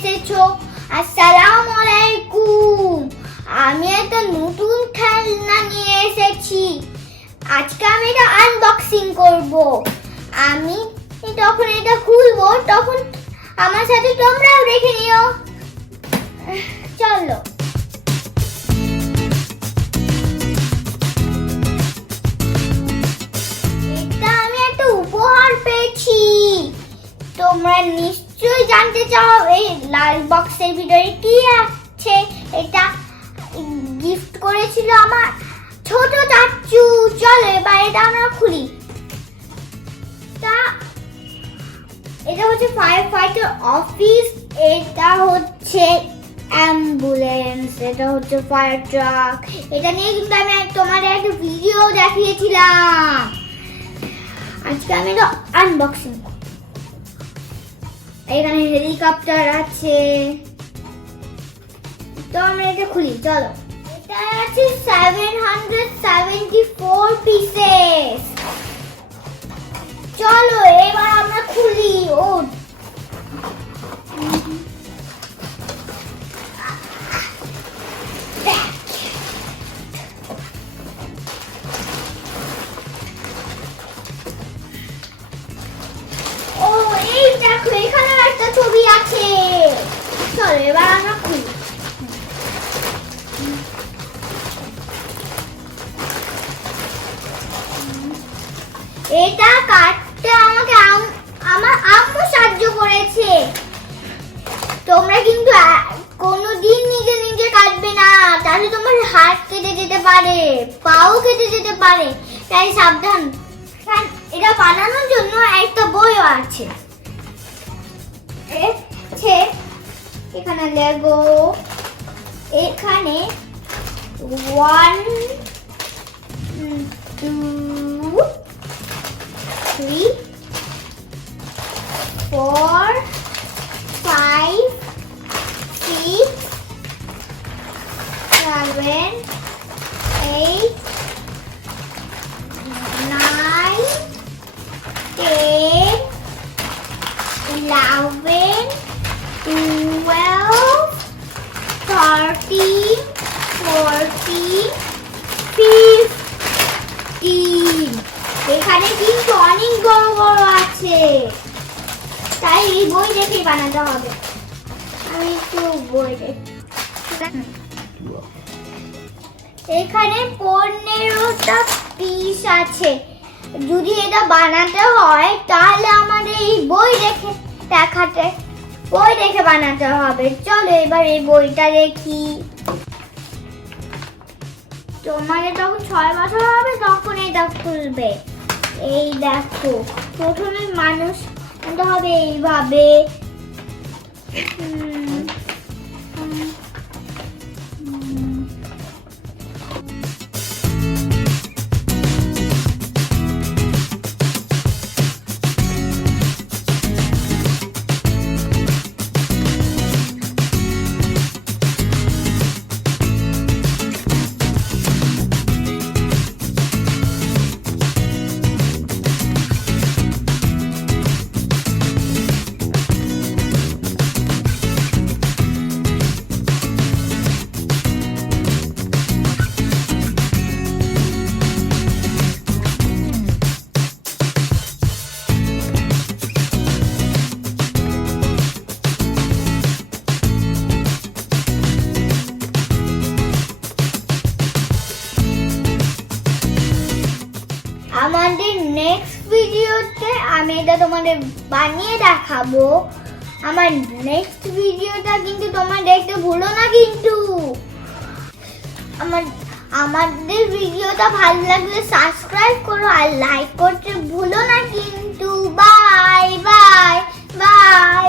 এসেছো। আসসালামু আলাইকুম। আমি একটা নতুন খেলনা নিয়ে এসেছি। আজকে আমি এটা আনবক্সিং করব। আমি যখন এটা খুলবো তখন আমার সাথে তোমরাও দেখে নিও। চলো। এটা আমি একটা উপহার পেয়েছি। তোমরা নিশ্চয়ই জানতে চাও এই লাল বক্সের ভিতরে কি আছে। এটা গিফট করেছিল আমার ছোট চাচু। চলো এবার এটা আমরা খুলি। এটা হচ্ছে ফায়ার ফাইটার অফিস, এটা হচ্ছে অ্যাম্বুলেন্স, এটা হচ্ছে ফায়ার ট্রাক। এটা নিয়ে কিন্তু আমি তোমাদের একটা ভিডিও দেখিয়েছিলাম। আজকে আমি এটা আনবক্সিং করব। এখানে হেলিকপ্টার আছে। তো আমরা এটা খুলি, চলো। এটা আছে 774 পিসেস। চলো এবার আমরা খুলি। ও এই দেখো এখানে একটা ছবি আছে। চলো এবার আমরা খুলি। এটা কাটতে আমাকে আমার আম্মু সাহায্য করেছে। তোমরা কিন্তু কোনোদিন নিজে নিজে কাটবে না, তাহলে তোমার হাত কেটে যেতে পারে, পাও কেটে যেতে পারে, তাই সাবধান। এটা বানানোর জন্য একটা বইও আছে। এখানে লেগো, এখানে 1 2 3 4 5 6 7 8 9 10 11 12 13 14 15। এখানে কিন্তু অনেক বড় বড় আছে, তাই এই বই দেখেই বানাতে হবে। আমি একটু বই দেখি। এখানে 15টা পিস আছে। যদি এটা বানাতে হয় তাহলে আমাদের এই বই দেখে বানাতে হবে। চলো এবার এই বইটা দেখি। তোমাদের যখন 6 বছর হবে তখন এটা খুলবে। এই দেখো, প্রথমে মানুষ আনতে হবে এইভাবে। আমাদের নেক্সট ভিডিওতে আমি এটা তোমাদের বানিয়ে দেখাবো। আমার নেক্সট ভিডিওটা কিন্তু তোমরা দেখতে ভুলো না কিন্তু। আমাদের ভিডিওটা ভালো লাগলে সাবস্ক্রাইব করো আর লাইক করতে ভুলো না কিন্তু। Bye bye bye.